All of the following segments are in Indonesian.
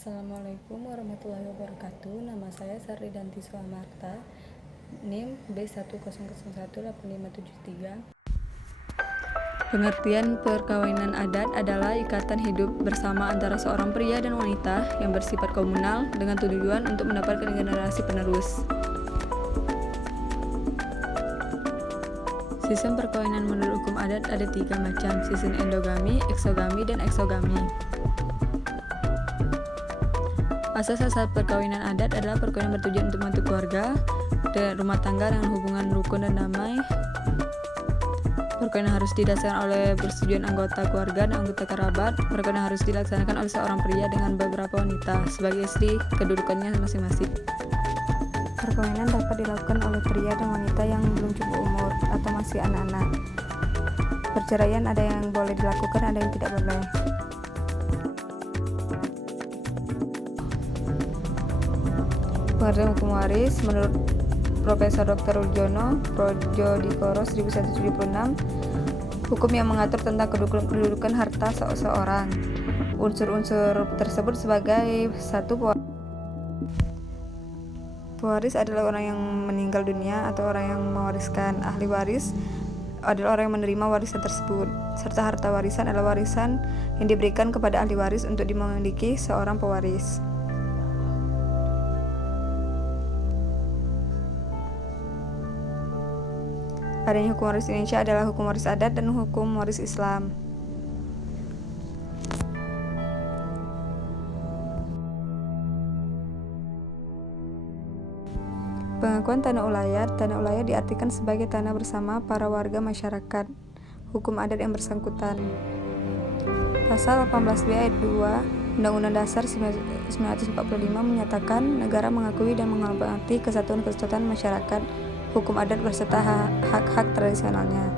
Assalamualaikum warahmatullahi wabarakatuh. Nama saya Sarlidanti Suamarta, NIM B10018573. Pengertian perkawinan adat adalah ikatan hidup bersama antara seorang pria dan wanita yang bersifat komunal dengan tujuan untuk mendapatkan generasi penerus. Sistem perkawinan menurut hukum adat ada 3 macam: sistem endogami, eksogami, dan eksogami. Asas-asas perkawinan adat adalah perkawinan bertujuan untuk membentuk keluarga dan rumah tangga dengan hubungan rukun dan damai. Perkawinan harus didasarkan oleh persetujuan anggota keluarga dan anggota kerabat. Perkawinan harus dilaksanakan oleh seorang pria dengan beberapa wanita sebagai istri, kedudukannya masing-masing. Perkawinan dapat dilakukan oleh pria dan wanita yang belum cukup umur atau masih anak-anak. Perceraian ada yang boleh dilakukan, ada yang tidak boleh. Pengertian hukum waris menurut Profesor Dr. Uljono Prodjodikoro 1176, hukum yang mengatur tentang kedudukan harta seseorang. Unsur-unsur tersebut sebagai satu pewaris adalah orang yang meninggal dunia atau orang yang mewariskan. Ahli waris adalah orang yang menerima warisan tersebut, serta harta warisan adalah warisan yang diberikan kepada ahli waris untuk dimiliki seorang pewaris. Adanya hukum waris Indonesia adalah hukum waris adat dan hukum waris Islam. Pengakuan tanah ulayat. Tanah ulayat diartikan sebagai tanah bersama para warga masyarakat. Hukum adat yang bersangkutan. Pasal 18B ayat 2 Undang-Undang Dasar 1945 menyatakan negara mengakui dan menghormati kesatuan masyarakat, hukum adat beserta hak-hak tradisionalnya.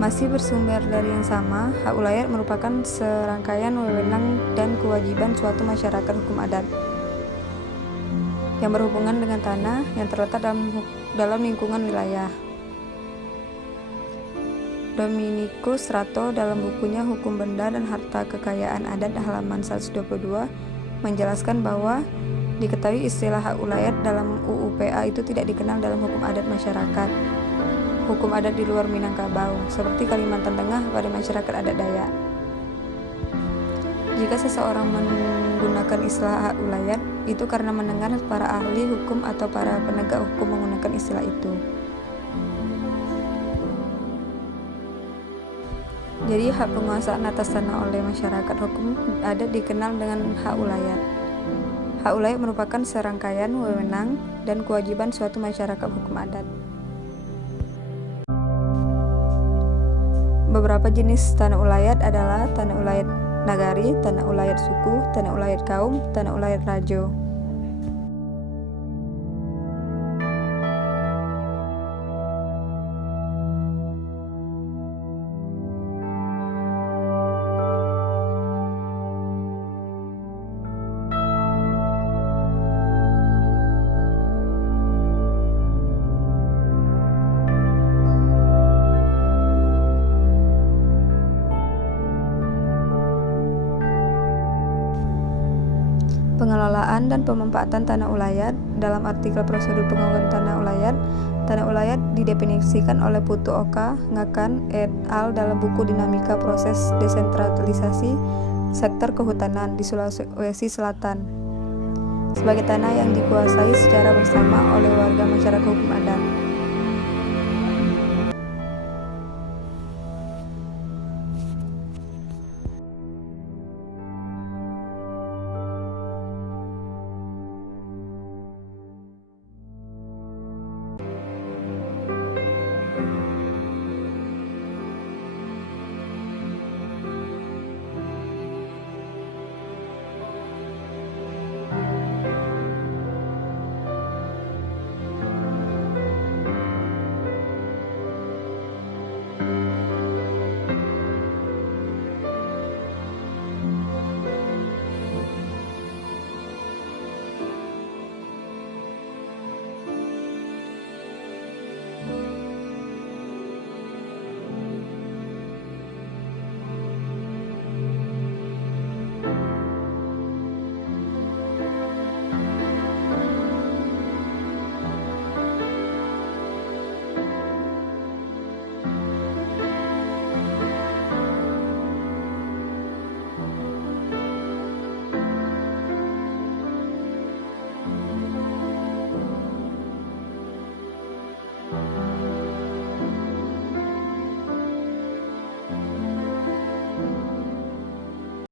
Masih bersumber dari yang sama, hak ulayat merupakan serangkaian wewenang dan kewajiban suatu masyarakat hukum adat yang berhubungan dengan tanah yang terletak dalam lingkungan wilayah. Dominikus Rato dalam bukunya Hukum Benda dan Harta Kekayaan Adat halaman 122 menjelaskan bahwa diketahui istilah hak ulayat dalam UU-PA itu tidak dikenal dalam hukum adat masyarakat. Hukum adat di luar Minangkabau, seperti Kalimantan Tengah pada masyarakat adat Dayak. Jika seseorang menggunakan istilah hak ulayat, itu karena mendengar para ahli hukum atau para penegak hukum menggunakan istilah itu. Jadi hak penguasaan atas tanah oleh masyarakat hukum adat dikenal dengan hak ulayat. Hak ulayat merupakan serangkaian wewenang dan kewajiban suatu masyarakat hukum adat. Beberapa jenis tanah ulayat adalah tanah ulayat nagari, tanah ulayat suku, tanah ulayat kaum, tanah ulayat rajo. Pengelolaan dan pemanfaatan tanah ulayat. Dalam artikel prosedur pengelolaan tanah ulayat didefinisikan oleh Putu Oka Ngakan et al. Dalam buku Dinamika Proses Desentralisasi Sektor Kehutanan di Sulawesi Selatan sebagai tanah yang dikuasai secara bersama oleh warga masyarakat hukum adat.